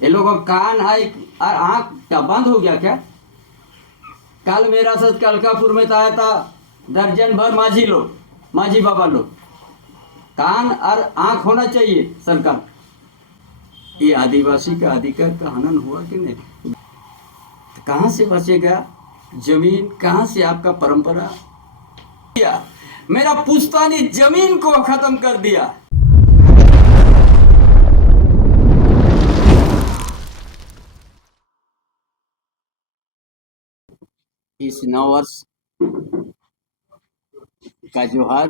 ये लोगों का कान आई और आंख क्या बंद हो गया क्या? कल मेरा साथ कलकापुर में आया था दर्जन भर माझी लोग, माझी बाबा लोग। कान और आंख होना चाहिए सरकार। ये आदिवासी का अधिकार का हनन हुआ कि नहीं? तो कहाँ से बचेगा जमीन? कहाँ से आपका परंपरा? मेरा पुश्तैनी जमीन को खत्म कर दिया। इस नववर्ष का जोहार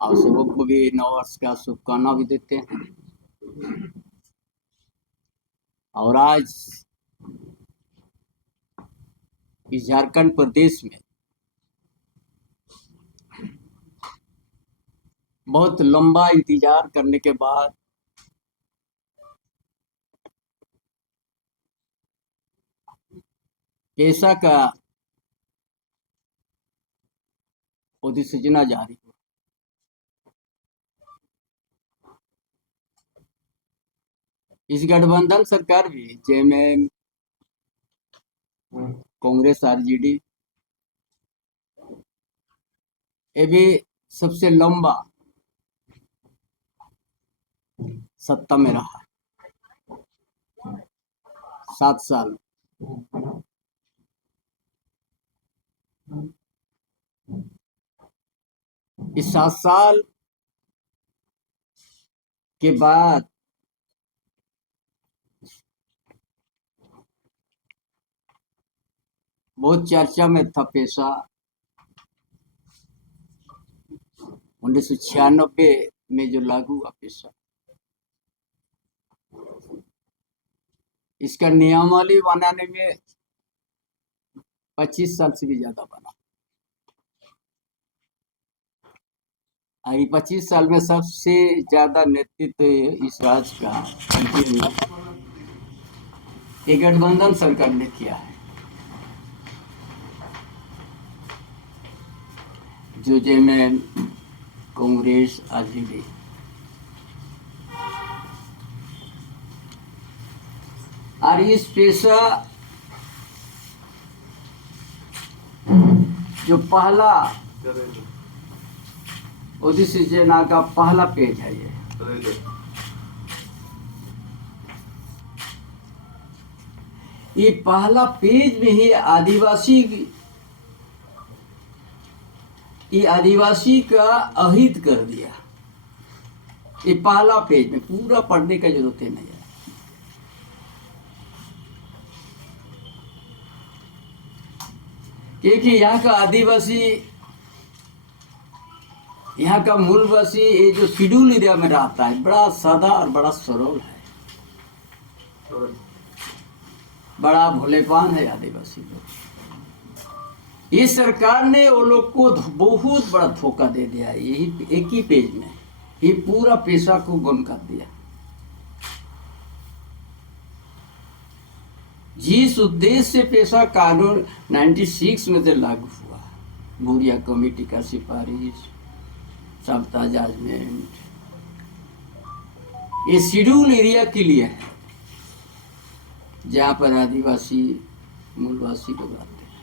और सबक को भी नववर्ष का शुभकामना भी देते हैं। और आज इस झारखंड प्रदेश में बहुत लंबा इंतजार करने के बाद पेशा का अधिसूचना जारी हुआ। इस गठबंधन सरकार भी जेएमएम, कांग्रेस, आरजेडी, ये भी सबसे लंबा सत्ता में रहा 7 साल। इस 7 साल के बाद बहुत चर्चा में था पेशा। 1996 में जो लागू हुआ पेशा, इसका नियमावली बनाने में 25 साल से भी ज्यादा बना। और 25 साल में सबसे ज्यादा नेतृत्व इस राज्य का एक गठबंधन सरकार ने किया है, जो जेएमएम, कांग्रेस, आरजेडी। और इस पेशा जो पहला अधिसूचना का पहला पेज है, ये पहला पेज में ही आदिवासी का अहित कर दिया। ये पहला पेज में पूरा पढ़ने का जरूरत नहीं है। क्योंकि यहाँ का आदिवासी, यहाँ का मूलवासी, ये जो शेड्यूल एरिया में रहता है, बड़ा सादा और बड़ा सरल है, बड़ा भोलेपान है आदिवासी लोग। इस सरकार ने वो लोग को बहुत बड़ा धोखा दे दिया है। यही एक ही पेज में ये पूरा पेशा को गुम कर दिया। जिस उद्देश्य से पेशा कानून 96 में से लागू हुआ, बोरिया कमेटी का सिफारिश, सबता जजमेंट, ये शेड्यूल एरिया के लिए है, जहाँ पर आदिवासी मूलवासी लोग आते हैं।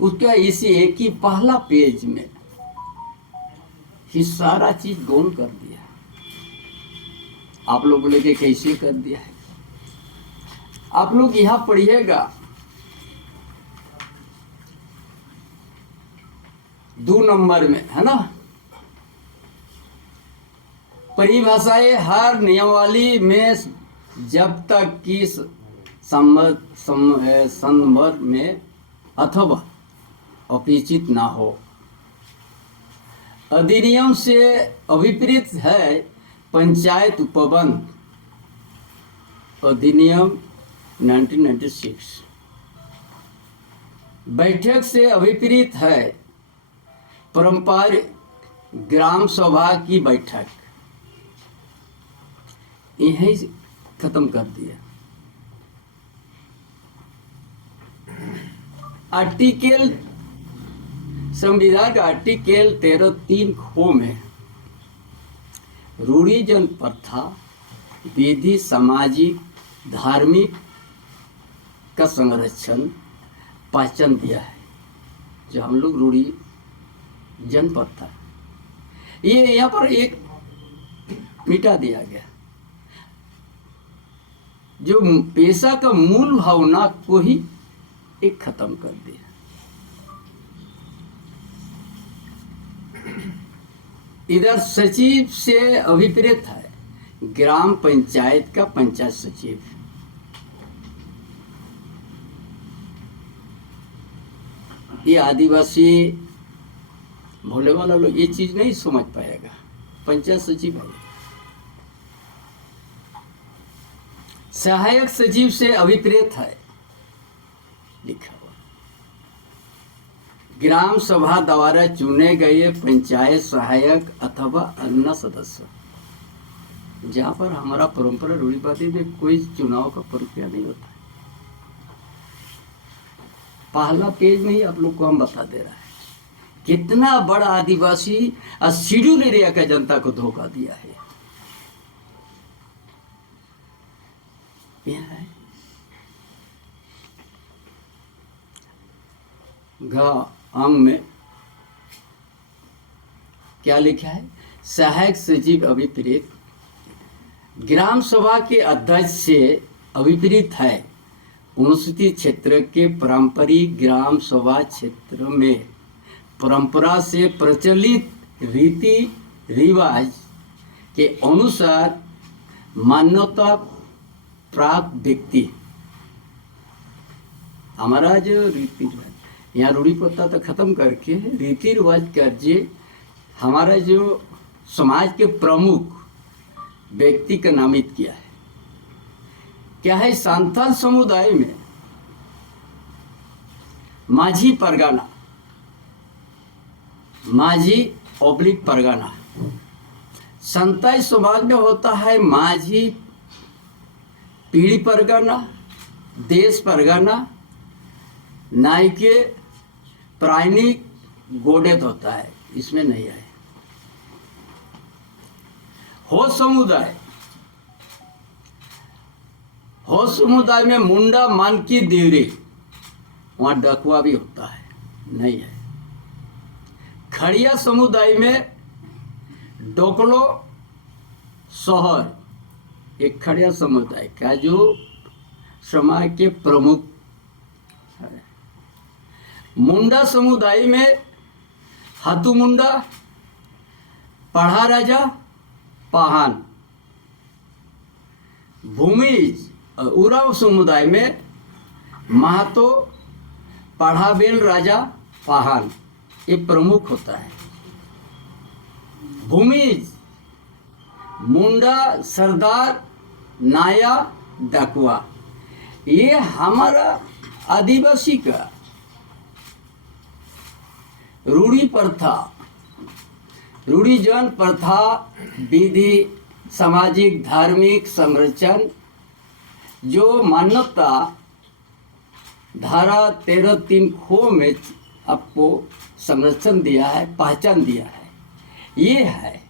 उसका इसी एक ही पहला पेज में ही सारा चीज गौन कर दिया। आप लोगों ने कैसे कर दिया है? आप लोग यहाँ पढ़िएगा, 2 नंबर में है ना, परिभाषाएं हर नियमावली में जब तक कि संदर्भ में अथवा अपेक्षित ना हो, अधिनियम से अभिप्रेत है। पंचायत उपबंध अधिनियम 1996 बैठक से अभिप्रेत है। पारंपरिक ग्राम सभा की बैठक यही खत्म कर दिया। आर्टिकल, संविधान का आर्टिकल 13(3) में रूढ़िजन प्रथा विधि सामाजिक धार्मिक का संरक्षण पहचान दिया है। जो हम लोग रूढ़ी जन प्रथा ये यहाँ पर एक मिटा दिया गया। जो पेशा का मूल भावना को ही एक खत्म कर दिया। इधर सचिव से अभिप्रेत है ग्राम पंचायत का पंचायत सचिव। ये आदिवासी भोले वाला लोग ये चीज नहीं समझ पाएगा। पंचायत सचिव है। सहायक सचिव से अभिप्रेत है लिखा हुआ। ग्राम सभा द्वारा चुने गए पंचायत सहायक अथवा अन्य सदस्य। जहाँ पर हमारा परंपरा रूढ़िवादी में कोई चुनाव का प्रक्रिया नहीं होता है। पहला पेज में ही आप लोग को हम बता दे रहा है कितना बड़ा आदिवासी शेड्यूल एरिया का जनता को धोखा दिया है। यह है अंग में क्या लिखा है? सहायक सचिव अभिप्रेत ग्राम सभा के अध्यक्ष से अभिप्रेत है। अनुसूचित क्षेत्र के पारंपरिक ग्राम सभा क्षेत्र में परंपरा से प्रचलित रीति रिवाज के अनुसार मान्यता प्राप्त व्यक्ति। हमारा जो रीति रिवाज यहाँ रूढ़ी प्रथा तो खत्म करके रीति रिवाज कर्जे हमारा जो समाज के प्रमुख व्यक्ति का नामित किया है। क्या है? संथाल समुदाय में माझी परगना, माझी ऑब्लिक परगना। संताई समाज में होता है माझी पीढ़ी परगना, देश परगना, नायके प्रायणिक गोडेत होता है। इसमें नहीं है। हो समुदाय में मुंडा मानकी देवरी, वहाँ डकुआ भी होता है, नहीं है। खड़िया समुदाय में डोकलो शहर, एक खड़िया समुदाय का जो समाज के प्रमुख है। मुंडा समुदाय में हाथू मुंडा, पढ़ा राजा, पाहान। भूमिज उराव समुदाय में महतो, पढ़ाबेल राजा, पाहान ये प्रमुख होता है। भूमिज मुंडा सरदार, नाया, डकुआ। ये हमारा आदिवासी का रूढ़ी प्रथा, रूढ़िजन प्रथा विधि सामाजिक धार्मिक संरक्षण जो मान्यता धारा 13(3) खो में आपको संरक्षण दिया है, पहचान दिया है। ये है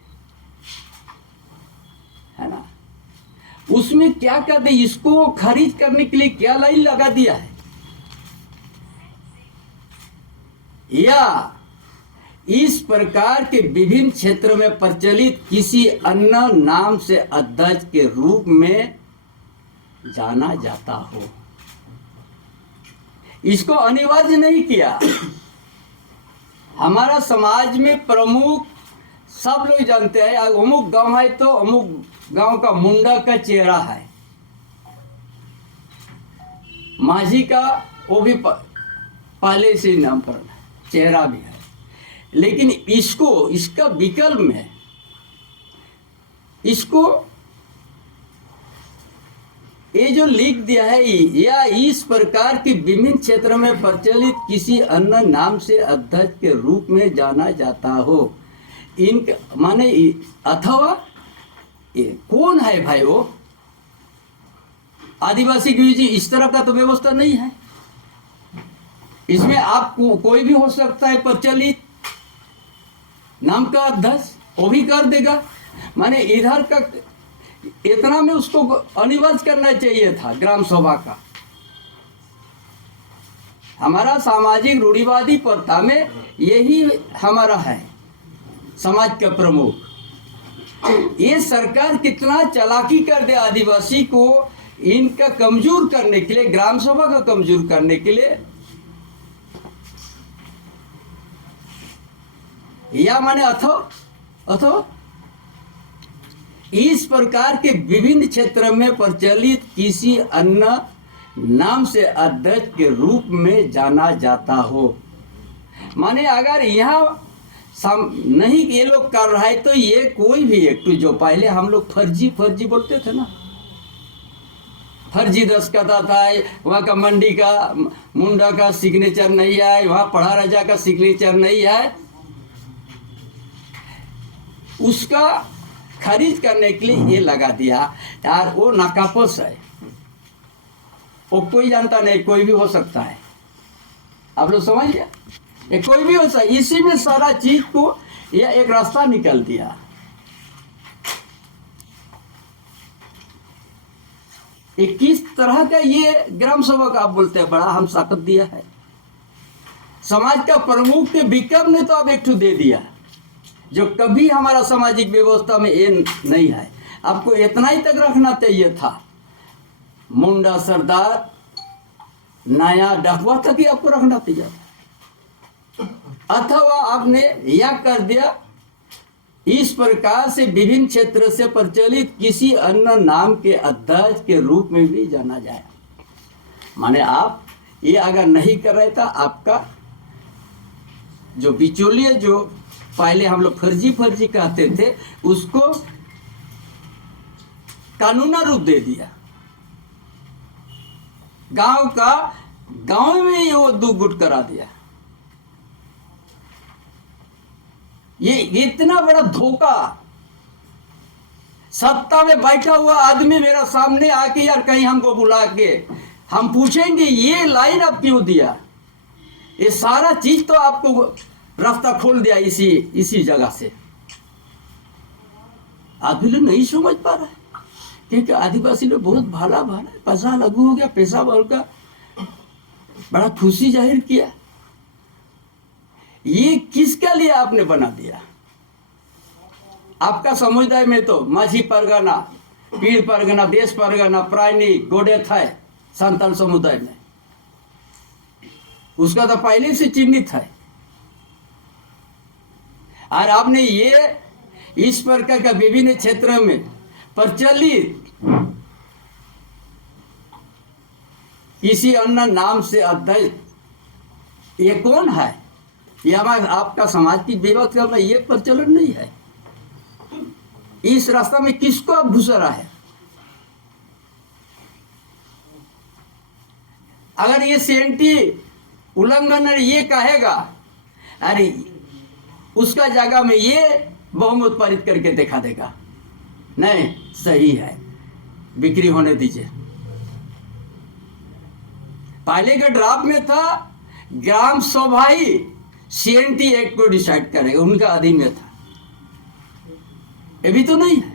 ना? उसमें क्या कर दे, इसको खारिज करने के लिए क्या लाइन लगा दिया है? या इस प्रकार के विभिन्न क्षेत्रों में प्रचलित किसी अन्य नाम से अध्यक्ष के रूप में जाना जाता हो। इसको अनिवार्य नहीं किया। हमारा समाज में प्रमुख सब लोग जानते हैं। अमुक गांव है तो अमुक गांव का मुंडा का चेहरा है, माझी का वो भी पहले से नाम पर चेहरा भी है। लेकिन इसका विकल्प में इसको ये जो लिख दिया है, या इस प्रकार के विभिन्न क्षेत्रों में प्रचलित किसी अन्य नाम से अध्यक्ष के रूप में जाना जाता हो। इनका माने अथवा कौन है भाई? वो आदिवासी की जी इस तरह का तो व्यवस्था नहीं है। इसमें आप कोई भी हो सकता है प्रचलित नाम का अध्यक्ष, वो भी कर देगा। माने इधर का इतना में उसको अनिवार्य करना चाहिए था ग्राम सभा का। हमारा सामाजिक रूढ़िवादी प्रथा में यही हमारा है समाज का प्रमुख। ये सरकार कितना चालाकी कर दे आदिवासी को इनका कमजोर करने के लिए, ग्राम सभा का कमजोर करने के लिए, या माने अथो इस प्रकार के विभिन्न क्षेत्र में प्रचलित किसी अन्य नाम से अध्यक्ष के रूप में जाना जाता हो। माने अगर यहाँ नहीं ये लोग कर रहा है तो ये कोई भी एक जो पहले हम लोग फर्जी बोलते थे ना, फर्जी दस्तखत आता है, वहाँ का मंडी का मुंडा का सिग्नेचर नहीं है, वहाँ पढ़ा राजा का सिग्नेचर नहीं है, उसका खारिज करने के लिए ये लगा दिया यार। वो नाकाफस है, वो कोई जानता नहीं, कोई भी हो सकता है। आप लोग समझ गया, ये कोई भी हो सकता है। इसी में सारा चीज को ये एक रास्ता निकल दिया। किस तरह का ये ग्राम सभा का आप बोलते हैं बड़ा हम ताकत दिया है। समाज का प्रमुख के विकल्प ने तो अब एक दे दिया जो कभी हमारा सामाजिक व्यवस्था में ये नहीं है। आपको इतना ही तक रखना चाहिए था, मुंडा सरदार नया डकवा तक ही आपको रखना चाहिए, अथवा आपने यह कर दिया इस प्रकार से विभिन्न क्षेत्र से प्रचलित किसी अन्य नाम के अध्यक्ष के रूप में भी जाना जाए। माने आप ये अगर नहीं कर रहे था, आपका जो बिचौलिए जो पहले हम लोग फर्जी कहते थे उसको कानूना रूप दे दिया। गांव में वो दो गुट करा दिया। ये इतना बड़ा धोखा। सत्ता में बैठा हुआ आदमी मेरा सामने आके यार कहीं हमको बुला के हम पूछेंगे ये लाइन आप क्यों दिया, ये सारा चीज तो आपको रास्ता खोल दिया इसी जगह से। आदमी लोग नहीं समझ पा रहा है क्योंकि आदिवासी लोग बहुत भाला पैसा लागू हो गया, पैसा बढ़ का बड़ा खुशी जाहिर किया। ये किसके लिए आपने बना दिया? आपका समुदाय में तो माझी परगना, पीर परगना, देश परगना, प्राणी गोडेथ है संताल समुदाय में, उसका तो पहले से चिन्हित है। और आपने ये इस प्रकार का विभिन्न क्षेत्रों में प्रचलित किसी अन्य नाम से अध्यक्ष, ये कौन है? ये हमारा आपका समाज की व्यवस्था में ये प्रचलन नहीं है। इस रास्ता में किसको आप घुसा रहा है? अगर ये सीएनटी उल्लंघन ये कहेगा, अरे उसका जगह में ये बहुमत पारित करके दिखा देगा, नहीं सही है, बिक्री होने दीजिए। पहले के ड्राफ्ट में था ग्राम सभा ही सीएनटी एक्ट को डिसाइड करेगा, उनका अधीन में था। ये भी तो नहीं है।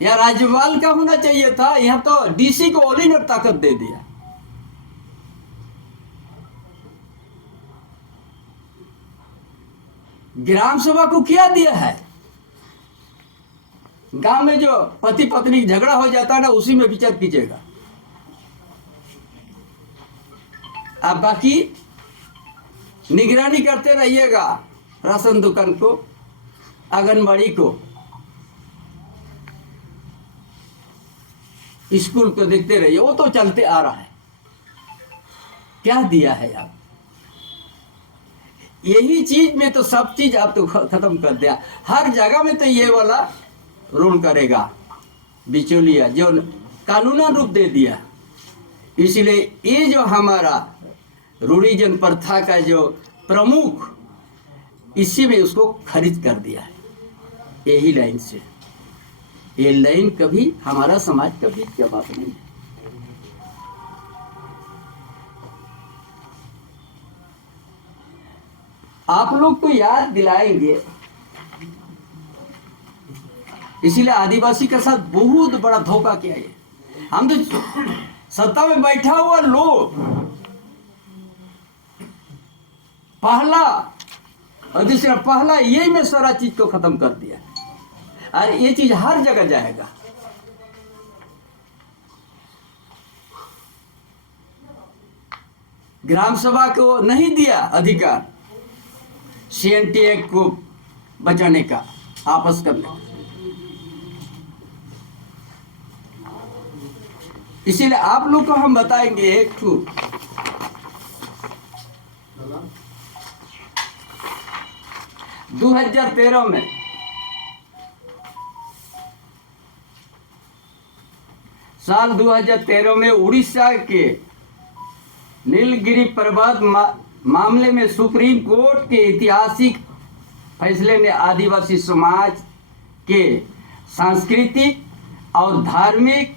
या राज्यपाल का होना चाहिए था, यहां तो डीसी को ऑल इन ताकत दे दिया। ग्राम सभा को क्या दिया है? गांव में जो पति पत्नी झगड़ा हो जाता है ना, उसी में विचार कीजिएगा आप। बाकी निगरानी करते रहिएगा, राशन दुकान को, आंगनबाड़ी को, स्कूल को देखते रहिए, वो तो चलते आ रहा है। क्या दिया है आप? यही चीज में तो सब चीज आप तो खत्म कर दिया। हर जगह में तो ये वाला रूल करेगा बिचौलिया, जो कानूनन रूप दे दिया। इसलिए ये जो हमारा रूढ़िजन प्रथा का जो प्रमुख, इसी में उसको खरीद कर दिया है यही लाइन से। ये लाइन कभी हमारा समाज का बीच की बात नहीं है। आप लोग को याद दिलाएंगे, इसीलिए आदिवासी के साथ बहुत बड़ा धोखा किया है। हम तो सत्ता में बैठा हुआ लोग पहला और दूसरा पहला यही में सारा चीज को खत्म कर दिया, और ये चीज हर जगह जाएगा। ग्राम सभा को नहीं दिया अधिकार CNT एक्ट को बचाने का, आपस करने का। इसीलिए आप लोग को हम बताएंगे एक ठू 2013 में साल 2013 में उड़ीसा के नीलगिरी पर्वत मामले में सुप्रीम कोर्ट के ऐतिहासिक फैसले ने आदिवासी समाज के सांस्कृतिक और धार्मिक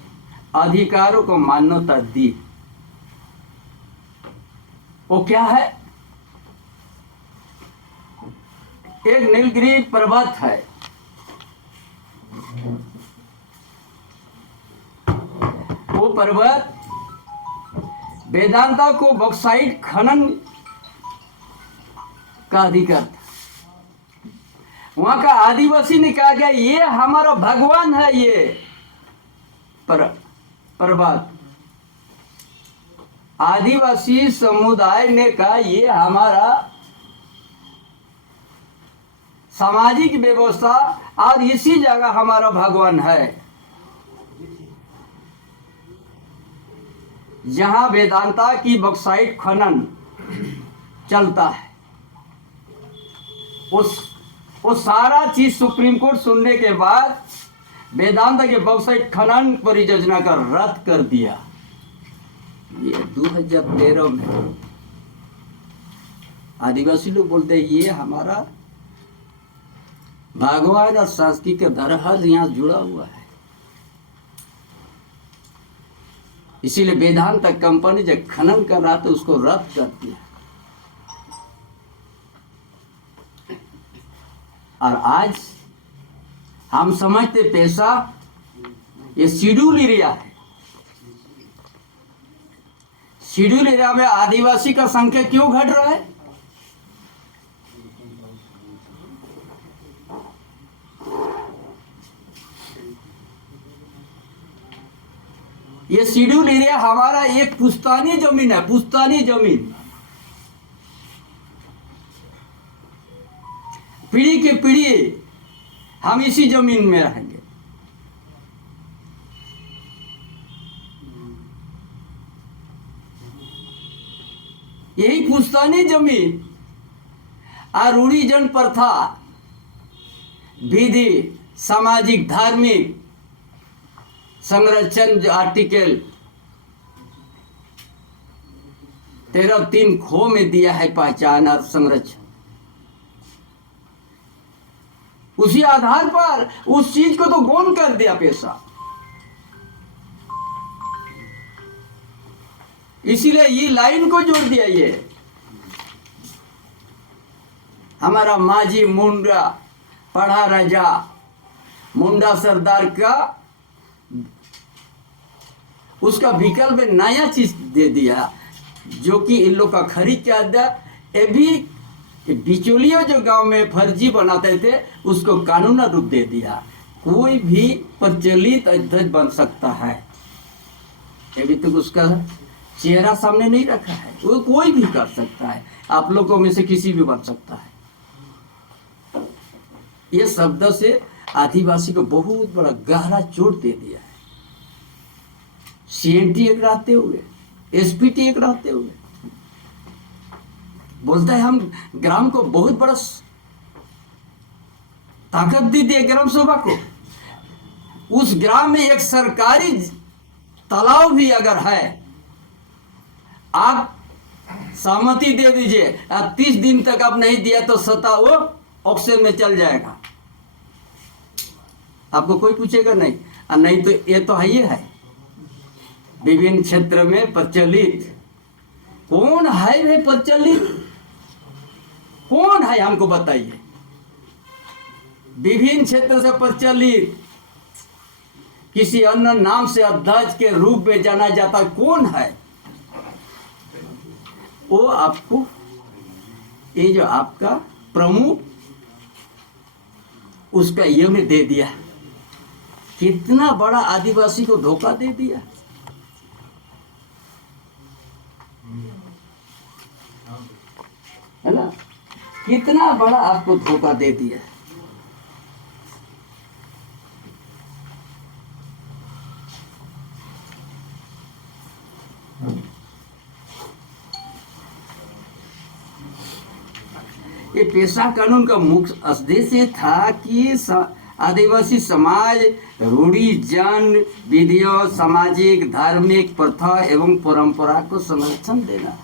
अधिकारों को मान्यता दी। वो क्या है? एक नीलगिरी पर्वत है, वो पर्वत वेदांता को बॉक्साइट खनन का अधिकार था। वहां का आदिवासी ने कहा गया ये हमारा भगवान है, ये पर्वत। आदिवासी समुदाय ने कहा ये हमारा सामाजिक व्यवस्था और इसी जगह हमारा भगवान है। जहां वेदांता की बॉक्साइट खनन चलता है, वो सारा चीज सुप्रीम कोर्ट सुनने के बाद वेदांता के बॉक्साइट खनन परियोजना का रद्द कर दिया। ये 2013 में आदिवासी लोग बोलते हैं ये हमारा भगवान और सांस्कृतिक धरोहर यहाँ जुड़ा हुआ है। इसीलिए वेदांता कंपनी जब खनन कर रहा था उसको रद्द कर दिया। और आज हम समझते पैसा ये शेड्यूल एरिया है। शेड्यूल एरिया में आदिवासी का संख्या क्यों घट रहा है? ये शेड्यूल एरिया हमारा एक पुश्तैनी जमीन है, पुश्तैनी जमीन। पीढ़ी के पीढ़ी हम इसी जमीन में रहेंगे। यही पुश्तैनी जमीन और रूढ़िजन प्रथा, विधि, सामाजिक धार्मिक संरक्षण जो आर्टिकल 13(3) खो में दिया है पहचान और संरक्षण, उसी आधार पर उस चीज को तो गौण कर दिया पैसा। इसीलिए ये लाइन को जोड़ दिया। ये हमारा माझी मुंडा पढ़ा राजा मुंडा सरदार का उसका विकल्प में नया चीज दे दिया, जो कि इन लोग का खरीद चाहता। ये भी बिचौलिया जो गांव में फर्जी बनाते थे उसको कानूनी रूप दे दिया। कोई भी प्रचलित अध्यक्ष बन सकता है। अभी तक उसका चेहरा सामने नहीं रखा है, वो कोई भी कर सकता है। आप लोगों में से किसी भी बन सकता है। ये शब्द से आदिवासी को बहुत बड़ा गहरा चोट दे दिया है। CNT एक रहते हुए, SPT एक रहते हुए बोलता है हम ग्राम को बहुत बड़ा ताकत दे दिया ग्राम सभा को। उस ग्राम में एक सरकारी तालाब भी अगर है, आप सहमति दे दीजिए, 30 दिन तक आप नहीं दिया तो सत्ता वो ऑक्शन में चल जाएगा, आपको कोई पूछेगा नहीं। और नहीं तो ये तो है ही है विभिन्न क्षेत्र में प्रचलित। कौन है वे प्रचलित? कौन है हमको बताइए। विभिन्न क्षेत्र से प्रचलित किसी अन्य नाम से अध्यक्ष के रूप में जाना जाता कौन है? वो आपको ये जो आपका प्रमुख उसका ये में दे दिया। कितना बड़ा आदिवासी को धोखा दे दिया। है ना, कितना बड़ा आपको धोखा दे दिया। ये पेशा कानून का मुख्य उद्देश्य था कि आदिवासी समाज रूढ़ी जन विधियों, सामाजिक धार्मिक प्रथा एवं परंपरा को संरक्षण देना।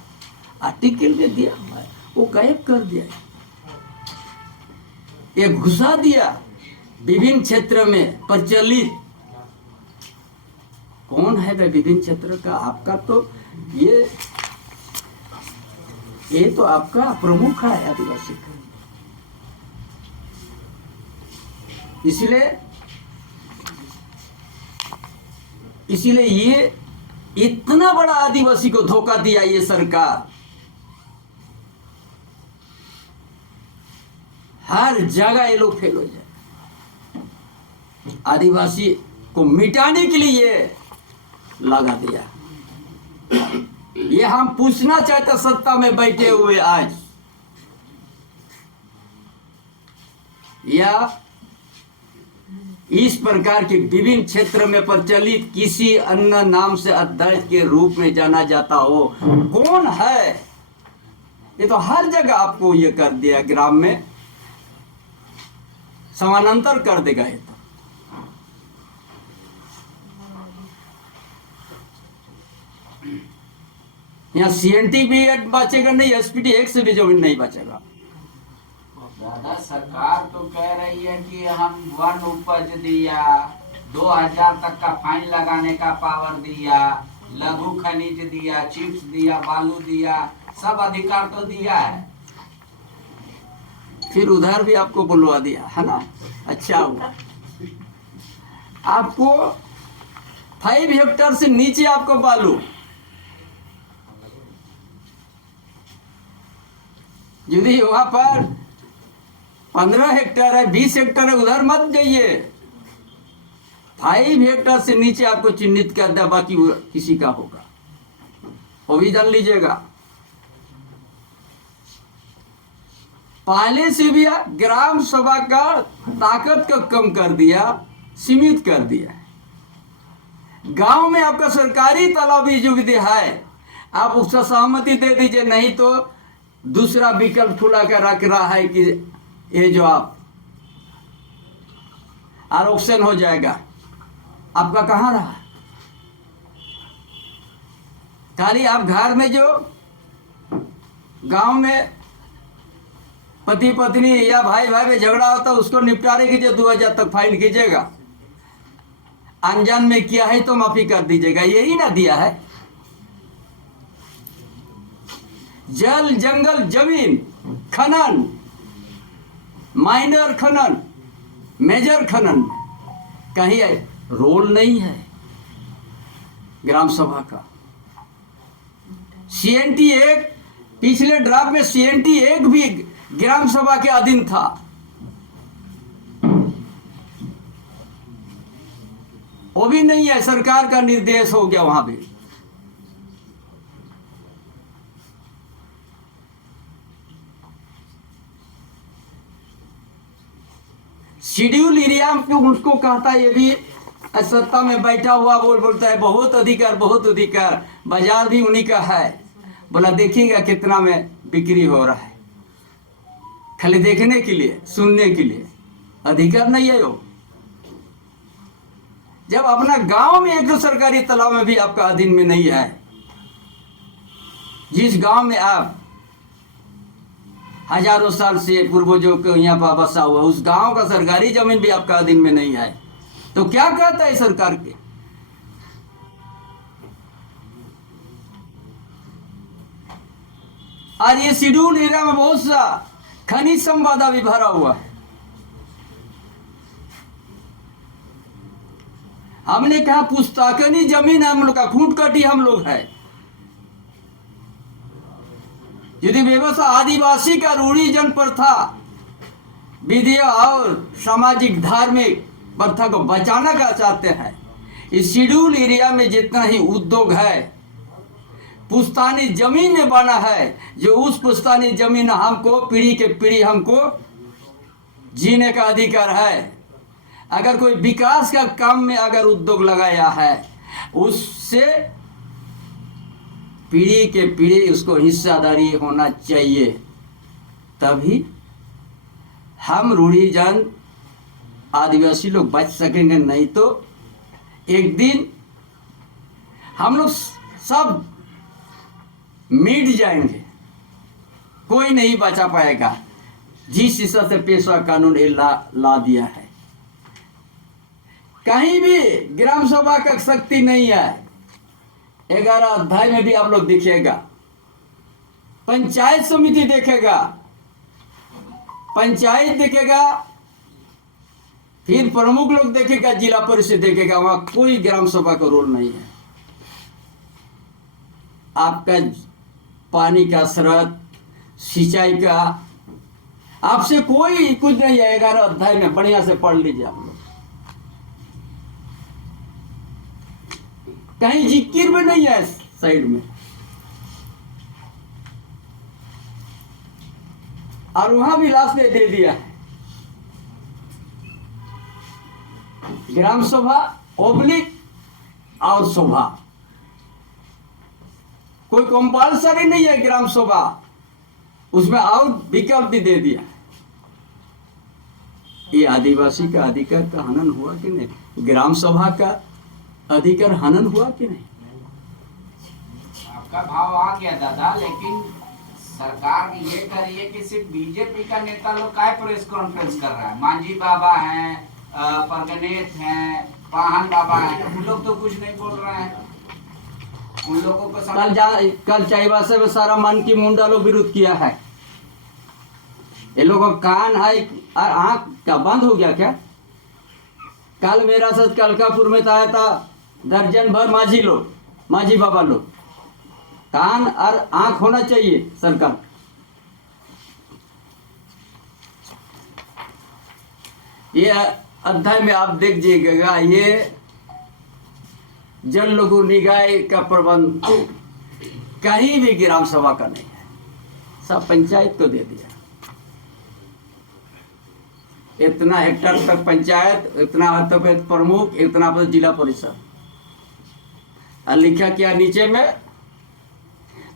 आर्टिकल में दिया हुआ है, वो गायब कर दिया, ये घुसा दिया। विभिन्न क्षेत्र में प्रचलित कौन है वह विभिन्न क्षेत्र का? आपका तो ये तो आपका प्रमुख है आदिवासी का। इसलिए ये इतना बड़ा आदिवासी को धोखा दिया ये सरकार। हर जगह ये लोग फेल हो जाए। आदिवासी को मिटाने के लिए ये लगा दिया। ये हम पूछना चाहते सत्ता में बैठे हुए आज, या इस प्रकार के विभिन्न क्षेत्र में प्रचलित किसी अन्य नाम से अध्यक्ष के रूप में जाना जाता हो कौन है? ये तो हर जगह आपको ये कर दिया, ग्राम में समानांतर कर देगा ये तो। यहाँ सीएनटी भी बचेगा नहीं, एसपीटी एक से भी जमीन नहीं बचेगा। दादा सरकार तो कह रही है कि हम वन उपज दिया, 2000 तक का फाइन लगाने का पावर दिया, लघु खनिज दिया, चिप्स दिया, बालू दिया, सब अधिकार तो दिया है। फिर उधर भी आपको बुलवा दिया है ना। अच्छा हुआ, आपको 5 हेक्टेयर से नीचे आपको बालू, यदि वहां पर 15 हेक्टेयर है, 20 हेक्टेयर है, उधर मत जाइए। 5 हेक्टेयर से नीचे आपको चिन्हित कर दिया, बाकी किसी का होगा, वो भी जान लीजिएगा। पहले से भी ग्राम सभा का ताकत को कम कर दिया, सीमित कर दिया। गांव में आपका सरकारी तालाब जो विधि है, आप उसका सहमति दे दीजिए, नहीं तो दूसरा विकल्प खुला कर रख रहा है कि ये जो आप आरक्षण हो जाएगा। आपका कहाँ रहा? खाली आप घर में जो गांव में पति पत्नी या भाई भाई में झगड़ा होता है उसको निपटारे कीजिए, 2000 तक फाइन कीजिएगा। अनजान में किया है तो माफी कर दीजिएगा, यही ना दिया है। जल जंगल जमीन खनन, माइनर खनन, मेजर खनन, कहीं रोल नहीं है ग्राम सभा का। सीएनटी एक, पिछले ड्राफ्ट में सीएनटी एक भी ग्राम सभा के अधीन था। वो भी नहीं है, सरकार का निर्देश हो गया वहां भी। शेड्यूल एरिया उसको कहता है, ये भी सत्ता में बैठा हुआ बोलता है बहुत अधिकार, बहुत अधिकार, बाजार भी उन्हीं का है। बोला देखिएगा कितना में बिक्री हो रहा है, खाली देखने के लिए, सुनने के लिए, अधिकार नहीं है वो। जब अपना गांव में एक सरकारी तालाब में भी आपका अधीन में नहीं है, जिस गांव में आप हजारों साल से पूर्वजों को यहाँ पर बसा हुआ, उस गांव का सरकारी जमीन भी आपका अधीन में नहीं है, तो क्या कहता है सरकार के? आज ये शेड्यूल एरिया में बहुत सा खनिज संपदा भी भरा हुआ है। हमने कहा पुश्तैनी जमीन हम लोग का, खूंट कटी हम लोग है। यदि व्यवस्था आदिवासी का रूढ़ी जन प्रथा, विधिया और सामाजिक धार्मिक प्रथा को बचाना का चाहते हैं, इस शेड्यूल एरिया में जितना ही उद्योग है पुश्तैनी जमीन में बना है, जो उस पुश्तैनी जमीन हमको पीढ़ी के पीढ़ी हमको जीने का अधिकार है। अगर कोई विकास का काम में अगर उद्योग लगाया है, उससे पीढ़ी के पीढ़ी उसको हिस्सेदारी होना चाहिए, तभी हम रूढ़ीजन आदिवासी लोग बच सकेंगे। नहीं तो एक दिन हम लोग सब मिट जाएंगे, कोई नहीं बचा पाएगा। जिस हिसाब से पेशवा कानून ला दिया है, कहीं भी ग्राम सभा का शक्ति नहीं है। 11 अध्याय में भी आप लोग देखिएगा, पंचायत समिति देखेगा, पंचायत देखेगा, फिर प्रमुख लोग देखेगा, जिला परिषद देखेगा, वहां कोई ग्राम सभा का रोल नहीं है। आपका पानी का स्रोत, सिंचाई का आपसे कोई कुछ नहीं है। 11 अध्याय में बढ़िया से पढ़ लीजिए आप लोग, कहीं जिक्र में नहीं है साइड में। और वहां भी लास्ट ने दे दिया है, ग्राम सभा ओब्लिक और सभा, कोई कंपल्सरी नहीं है ग्राम सभा, उसमें और विकल्प भी दे दिया। ये आदिवासी का अधिकार का हनन हुआ कि नहीं? ग्राम सभा का अधिकार हनन हुआ कि नहीं? आपका भाव आ गया दादा, लेकिन सरकार ये कर रही है कि सिर्फ बीजेपी का नेता लोग का प्रेस कॉन्फ्रेंस कर रहा है। मांझी बाबा हैं, परगनेत हैं, पाहन बाबा हैं, उन लोग तो कुछ नहीं बोल रहे हैं। उन लोगों को कल चाईबासा में सारा मन की मुंडा लोग विरोध किया है। ये लोगों का कान है और आंख क्या बंद हो गया क्या? कल मेरा साथ कलकापुर में आया था दर्जन भर माझी लोग, माझी बाबा लोग। कान और आंख होना चाहिए सरकार। ये अध्याय में आप देख जाइएगा, ये जन लघु निकाय का प्रबंध कहीं भी ग्राम सभा का नहीं है, सब पंचायत को दे दिया। इतना हेक्टर तक पंचायत, इतना तक प्रमुख, इतना पर जिला परिषद। और लिखा क्या नीचे में?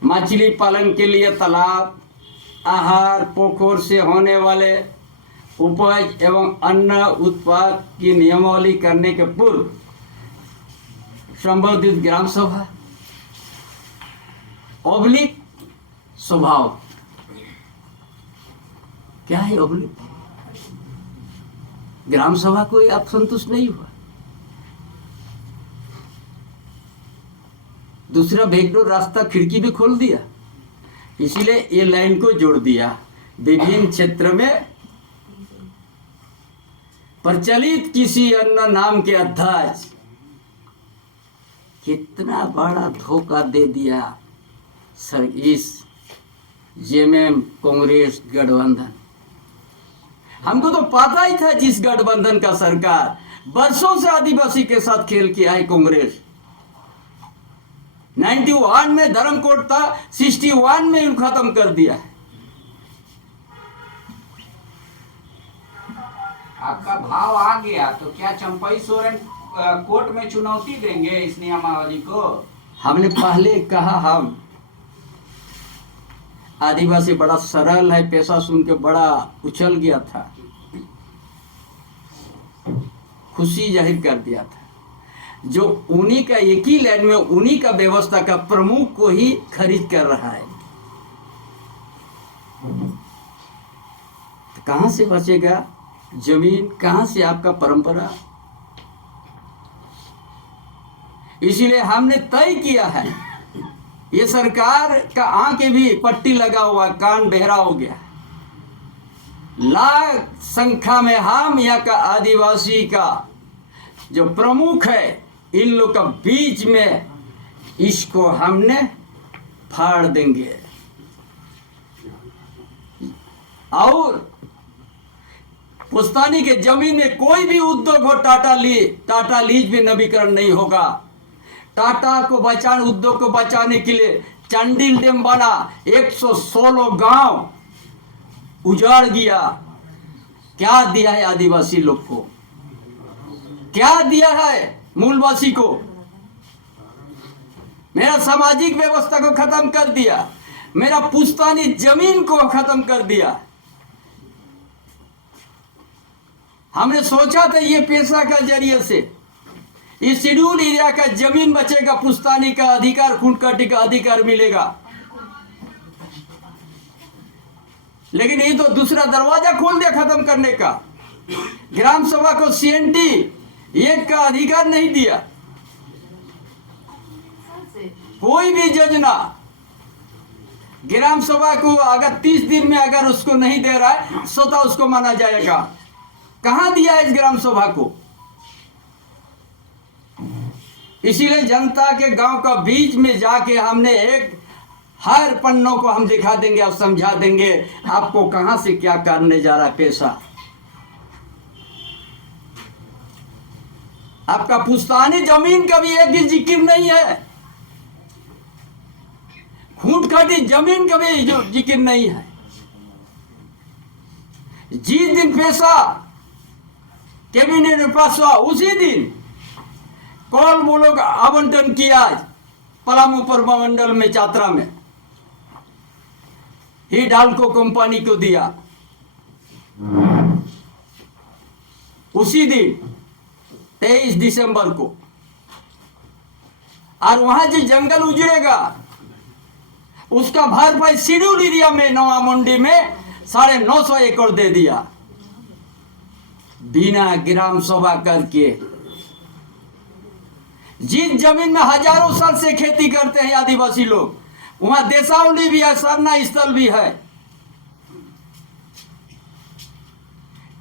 मछली पालन के लिए तालाब, आहार, पोखर से होने वाले उपज एवं अन्न उत्पाद की नियमावली करने के पूर्व संबोधित ग्राम सभा ओब्लिक स्वभाव। क्या है ओब्लिक? ग्राम सभा को आप संतुष्ट नहीं हुआ, दूसरा बैकडोर रास्ता खिड़की भी खोल दिया, इसीलिए ये लाइन को जोड़ दिया। विभिन्न क्षेत्र में प्रचलित किसी अन्य नाम के अध्यक्ष, कितना बड़ा धोखा दे दिया सर इस जेएमएम कांग्रेस गठबंधन। हमको तो पता ही था जिस गठबंधन का सरकार वर्षों से आदिवासी के साथ खेल किया है कांग्रेस। 91 में धर्म कोड था, 61 में खत्म कर दिया है। आपका भाव आ गया तो क्या चंपई सोरेन कोर्ट में चुनौती देंगे इस नियमावली को? हमने पहले कहा, हम आदिवासी बड़ा सरल है, पैसा सुन के बड़ा उछल गया था, खुशी जाहिर कर दिया था। जो उन्हीं का एक ही लाइन में उन्हीं का व्यवस्था का प्रमुख को ही खरीद कर रहा है, तो कहां से बचेगा जमीन, कहां से आपका परंपरा? इसीलिए हमने तय किया है, ये सरकार का आंखें भी पट्टी लगा हुआ, कान बहरा हो गया। लाख संख्या में हम यहाँ का आदिवासी का जो प्रमुख है, इन लोग का बीच में इसको हमने फाड़ देंगे। और पुस्तानी के जमीन में कोई भी उद्योग हो, टाटा लीज भी नवीकरण नहीं होगा। टाटा को बचाने, उद्योग को बचाने के लिए चंडिल डैम बना, 116 गांव उजाड़ गया। क्या दिया है आदिवासी लोग को? क्या दिया है मूलवासी को? मेरा सामाजिक व्यवस्था को खत्म कर दिया, मेरा पुश्तैनी जमीन को खत्म कर दिया। हमने सोचा था ये पेशा का जरिए से इस शेड्यूल एरिया का जमीन बचेगा, पुश्तैनी का अधिकार, खूंटकाटी का अधिकार मिलेगा। लेकिन ये तो दूसरा दरवाजा खोल दिया खत्म करने का। ग्राम सभा को CNT एक का अधिकार नहीं दिया। कोई भी योजना ग्राम सभा को अगर 30 दिन में अगर उसको नहीं दे रहा है, स्वतः उसको माना जाएगा। कहां दिया है इस ग्राम सभा को? इसीलिए जनता के गांव का बीच में जाके हमने एक हर पन्नों को हम दिखा देंगे और समझा देंगे आपको कहां से क्या करने जा रहा है पेशा। आपका पुश्तैनी जमीन का भी एक जिक्र नहीं है, खूंटकाटी जमीन का भी जो जिक्र नहीं है। जिस दिन पेशा कैबिनेट में पास हुआ उसी दिन कॉल बोलो का आवंटन किया पलामू प्रमंडल में, चात्रा में हिंडाल्को कंपनी को दिया। उसी दिन 23 दिसंबर को। और वहां जो जंगल उजड़ेगा उसका भरपाई शेड्यूल एरिया में नवा मंडी में 950 एकड़ दे दिया, बिना ग्राम सभा करके। जिस जमीन में हजारों साल से खेती करते हैं आदिवासी लोग, वहां देसावली भी है, सरना स्थल भी है।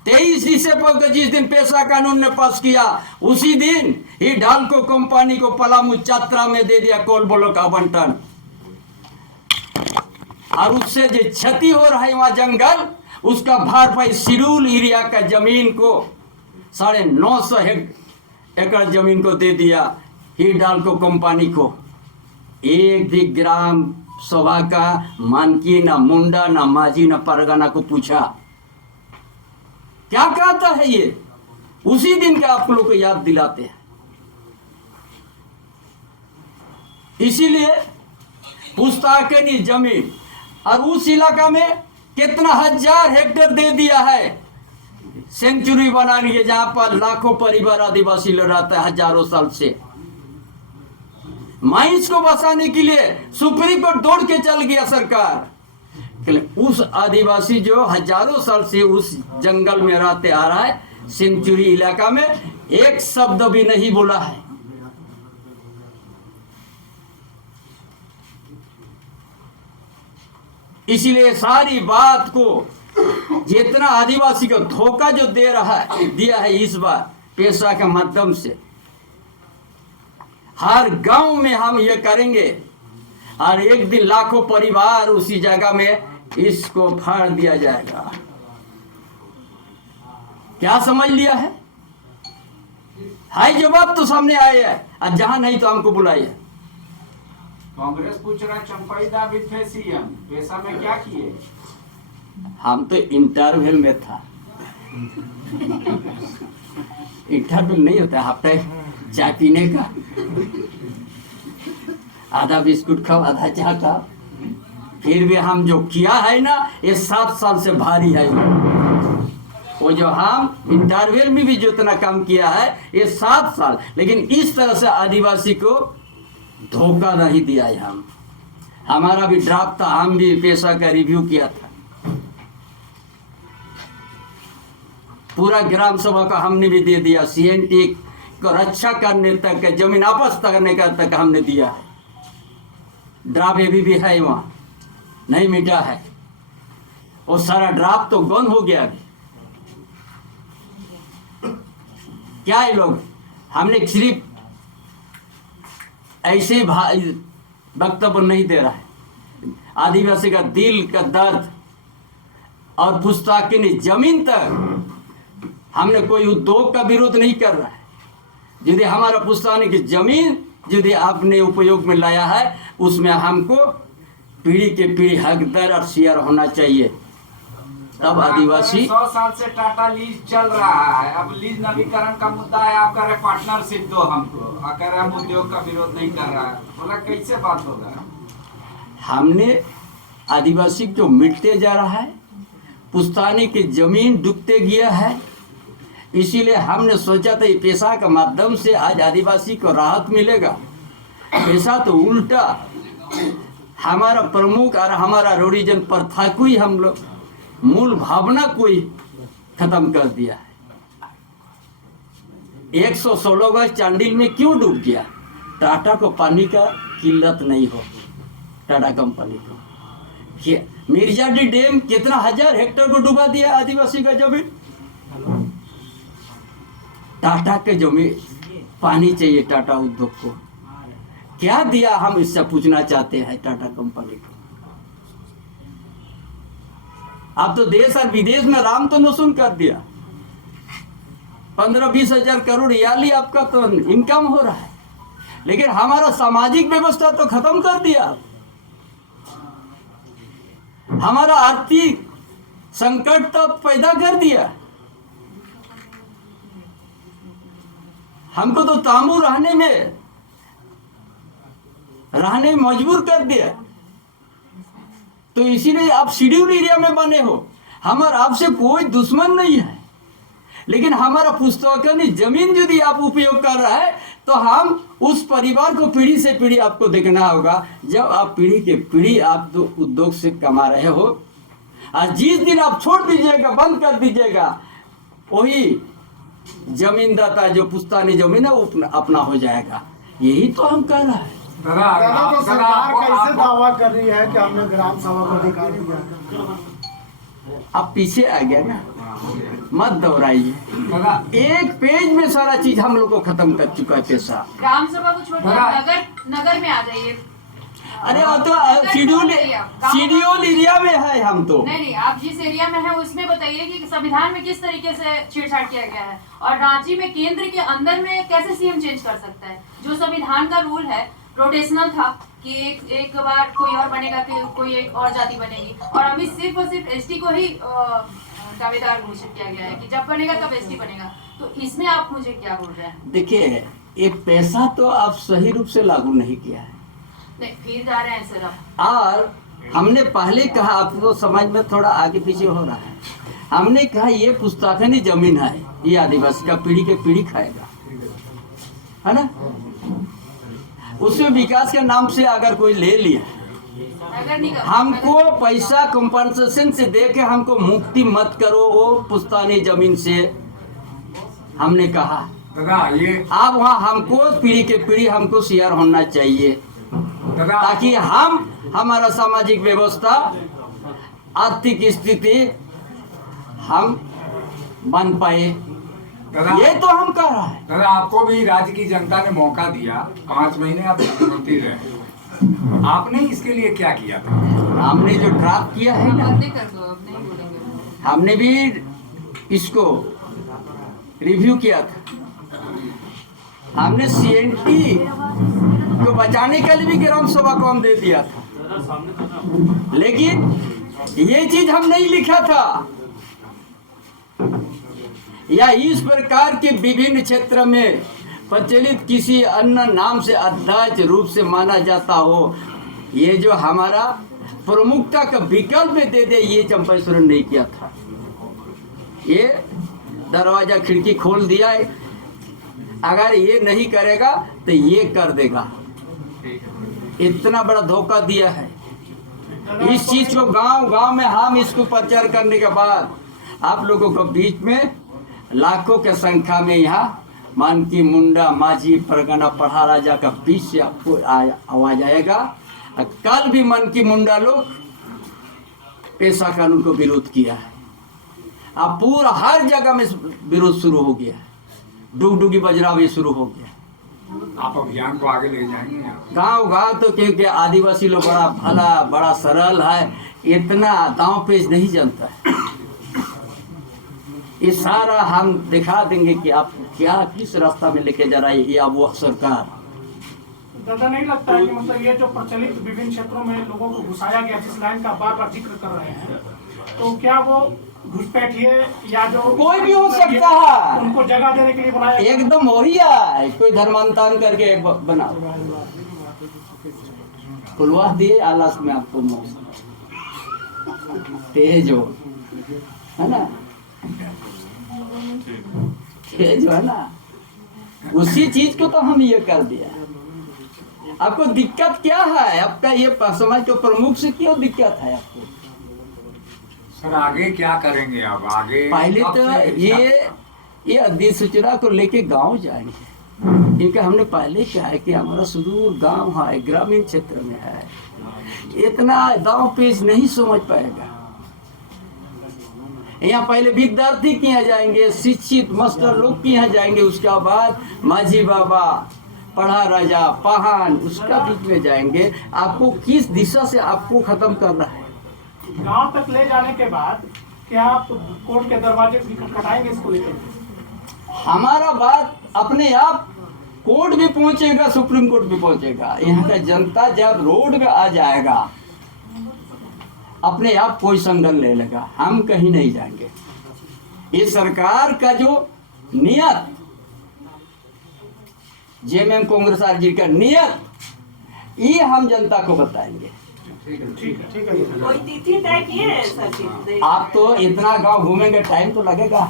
23 दिसंबर को जिस दिन पेशा कानून ने पास किया उसी दिन हिंडाल्को कंपनी को पलामू चात्रा में दे दिया कोल ब्लॉक आवंटन। और उससे जो क्षति हो रहा है वहां जंगल, उसका भरपाई शेड्यूल एरिया का जमीन को 950 एकड़ जमीन को दे दिया हिंडाल्को कंपनी को। एक भी ग्राम सभा का मानकी, ना मुंडा, ना माझी, ना परगना को पूछा क्या कहता है ये। उसी दिन का आप लोग को याद दिलाते हैं। इसीलिए पुश्तैनी जमीन और उस इलाका में कितना 1000 हेक्टेयर दे दिया है सेंचुरी बना रही है, जहां पर लाखों परिवार आदिवासी लोग रहता है हजारों साल से। माइंस को बसाने के लिए सुप्रीम कोर्ट दौड़ के चल गया सरकार। उस आदिवासी जो हजारों साल से उस जंगल में रहते आ रहा है, सेंचुरी इलाका में, एक शब्द भी नहीं बोला है। इसीलिए सारी बात को जितना आदिवासी को धोखा जो दिया है इस बार पेशा के माध्यम से, हर गांव में हम ये करेंगे और एक दिन लाखों परिवार उसी जगह में इसको फाड़ दिया जाएगा। क्या समझ लिया है? हाई जवाब तो सामने आए है, और जहां नहीं तो हमको बुलाइए। कांग्रेस पूछ रहा चंपाईदा विद सीएम पेशा में क्या किए? हम तो इंटरवल में था। इंटरवल नहीं होता, हफ्ता चाय पीने का, आधा बिस्कुट खाओ, आधा चाय खाओ। फिर भी हम जो किया है ना, ये 7 साल से भारी है। वो जो हम इंटरवल में भी जो इतना काम किया है ये 7 साल, लेकिन इस तरह से आदिवासी को धोखा नहीं दिया है। हमारा भी ड्राफ्ट था, हम भी पेशा का रिव्यू किया था, पूरा ग्राम सभा का हमने भी दे दिया। CNT को रक्षा करने तक, जमीन वापस करने का तक हमने दिया है। ड्राफ्ट भी है, वहाँ नहीं मिटा है। वो सारा ड्राफ्ट तो गन हो गया अभी। क्या है लोग, हमने सिर्फ ऐसे वक्तव्य नहीं दे रहा है, आदिवासी का दिल का दर्द और पुश्तैनी जमीन तक हमने कोई उद्योग का विरोध नहीं कर रहा है। यदि हमारा पुश्तैनी की जमीन यदि आपने उपयोग में लाया है, उसमें हमको पीढ़ी के पीढ़ी हकदार और शेयर होना चाहिए। तब आदिवासी 100 साल से टाटा लीज चल रहा है, अब लीज नवीकरण का मुद्दा है, आप कह रहे पार्टनरशिप दो हमको, और कह रहे हम उद्योग का विरोध नहीं कर रहा है। बोला कैसे बात होगा? हमने आदिवासी जो मिटते जा रहा है, पुश्तैनी की जमीन डूबते गया है, इसीलिए हमने सोचा था ये पेशा के माध्यम से आज आदिवासी को राहत मिलेगा। पेशा तो उल्टा हमारा प्रमुख और हमारा रोडिजन प्रथा को ही हम लोग मूल भावना को ही खत्म कर दिया है। 116 गज चांडिल में क्यों डूब गया? टाटा को पानी का किल्लत नहीं हो, टाटा कंपनी को। मिर्जाडी डैम कितना हजार हेक्टेयर को डुबा दिया आदिवासी का जमीन। टाटा के जमीन पानी चाहिए, टाटा उद्योग को क्या दिया हम इससे पूछना चाहते हैं टाटा कंपनी को। अब तो देश और विदेश में राम तो नोशन कर दिया, 15-20 हजार करोड़ याली आपका तो इनकम हो रहा है, लेकिन हमारा सामाजिक व्यवस्था तो खत्म कर दिया। हमारा आर्थिक संकट तो पैदा कर दिया। हमको तो तांबू रहने में मजबूर कर दिया। तो इसीलिए आप शेड्यूल एरिया में बने हो। हमारा आपसे कोई दुश्मन नहीं है, लेकिन हमारा पुश्तैनी जमीन यदि आप उपयोग कर रहा है तो हम उस परिवार को पीढ़ी से पीढ़ी आपको देखना होगा। जब आप पीढ़ी के पीढ़ी आप तो उद्योग से कमा रहे हो, आज जिस दिन आप छोड़ दीजिएगा, बंद कर दीजिएगा, वही जमीनदाता जो पुश्तैनी जमीन है वो अपना हो जाएगा। यही तो हम कर रहे हैं। दादा तो सरकार कैसे दावा कर रही है कि हमने ग्राम सभा को अधिकार दिया? आप पीछे आ गया ना, मत दोहराइए। एक पेज में सारा चीज हम लोग को खत्म कर चुका है पेशा। ग्राम सभा को छोड़कर नगर में आ जाइए। अरे वो तो शेड्यूल एरिया में है हम तो। नहीं, आप जिस एरिया में है उसमें बताइए कि संविधान में किस तरीके से छेड़छाड़ किया गया है, और रांची में केंद्र के अंदर में कैसे सीएम चेंज कर सकता है। जो संविधान का रूल है रोटेशनल था कि एक बार कोई और बनेगा कि कोई एक और जाति बनेगी, और अभी सिर्फ और सिर्फ एसटी को ही दावेदार घोषित किया गया है कि जब बनेगा तब एसटी बनेगा। तो इसमें आप मुझे क्या बोल रहे हैं? देखिए, ये पैसा तो आप सही रूप से लागू नहीं किया है। नहीं, फिर जा रहे हैं सर आप। और हमने पहले कहा, आप तो समझ में थोड़ा आगे पीछे हो रहा है। हमने कहा ये पुश्तैनी जमीन है, ये आदिवासी का पीढ़ी के पीढ़ी खाएगा, है ना। उसमें विकास के नाम से अगर कोई ले लिया, हमको पैसा कंपनसेशन से दे के हमको मुक्ति मत करो वो पुश्तैनी जमीन से। हमने कहा आप वहाँ हमको पीढ़ी के पीढ़ी हमको शेयर होना चाहिए, ताकि हम हमारा सामाजिक व्यवस्था आर्थिक स्थिति हम बन पाए। ये तो हम कह रहा है। दादा, आपको भी राज्य की जनता ने मौका दिया, 5 महीने आप मुख्यमंत्री रहे, आपने इसके लिए क्या किया था? हमने जो ड्राफ्ट किया है ना, कर दो, अब नहीं बोलेंगे। हमने भी इसको रिव्यू किया था। हमने सीएनटी को बचाने के लिए भी ग्राम सभा को हम दे दिया था, लेकिन ये चीज हम नहीं लिखा था, या इस प्रकार के विभिन्न क्षेत्र में प्रचलित किसी अन्य नाम से अध्यक्ष रूप से माना जाता हो, ये जो हमारा प्रमुखता का विकल्प दे दे, ये चंपेश्वर नहीं किया था। ये दरवाजा खिड़की खोल दिया है, अगर ये नहीं करेगा तो ये कर देगा। इतना बड़ा धोखा दिया है। इस चीज को गांव-गांव में हम इसको प्रचार करने के बाद आप लोगों को बीच में लाखों के संख्या में यहाँ मानकी मुंडा माझी परगना पढ़ा राजा का बीच से आपको आवाज आएगा। कल भी मन की मुंडा लोग पेशा कानून को विरोध किया है। अब पूरा हर जगह में विरोध शुरू हो गया है, डुगडुगी बजरा भी शुरू हो गया। आप अभियान को आगे ले जाएंगे आप? गांव गांव तो क्योंकि आदिवासी लोग बड़ा भला बड़ा सरल है, इतना दांव पेच नहीं जानता है। ये सारा हम दिखा देंगे कि आप क्या किस रास्ता में लेके जा रहा है या वो सरकार। दादा नहीं लगता है कि मतलब ये जो प्रचलित विभिन्न क्षेत्रों में लोगों को घुसाया गया, जिस लाइन का बार बार जिक्र कर रहे हैं, तो क्या वो घुसपैठिए या जो कोई भी हो सकता है, उनको जगह देने के लिए बनाया गया? एकदम वही है, कोई धर्मांतरण करके बना खुलवा दिए आलस में आपको मौसम तेज हो, है ना, तेज है ना, उसी चीज को तो हम ये कर दिया। आपको दिक्कत क्या है? आपका ये समाज के प्रमुख से क्यों दिक्कत है आपको? सर आगे क्या करेंगे अब? आगे पहले अब तो से ये अधिसूचना को लेके गांव जाएंगे, क्योंकि हमने पहले क्या है कि हमारा सुदूर गांव है, ग्रामीण क्षेत्र में है, इतना दांव पेच नहीं समझ पाएगा। यहाँ पहले विद्यार्थी के यहाँ जाएंगे, शिक्षित मास्टर लोग के यहाँ जाएंगे, उसके बाद माझी बाबा पढ़ा राजा पहान उसका बीच में जाएंगे। आपको किस दिशा से आपको खत्म करना है? गांव तक ले जाने के बाद क्या आप कोर्ट के दरवाजे भी खटखटाएंगे इसको लेकर? हमारा बात अपने आप कोर्ट भी पहुंचेगा, सुप्रीम कोर्ट भी पहुंचेगा। यहाँ का जनता जब रोड में आ जाएगा अपने आप कोई संगल ले लेगा, हम कहीं नहीं जाएंगे। ये सरकार का जो नियत, जेएमएम कांग्रेस आरजेडी का नियत, ये हम जनता को बताएंगे। ठीक है। कोई तिथि तय किए हैं सर? आप तो इतना गांव घूमेंगे, टाइम तो लगेगा।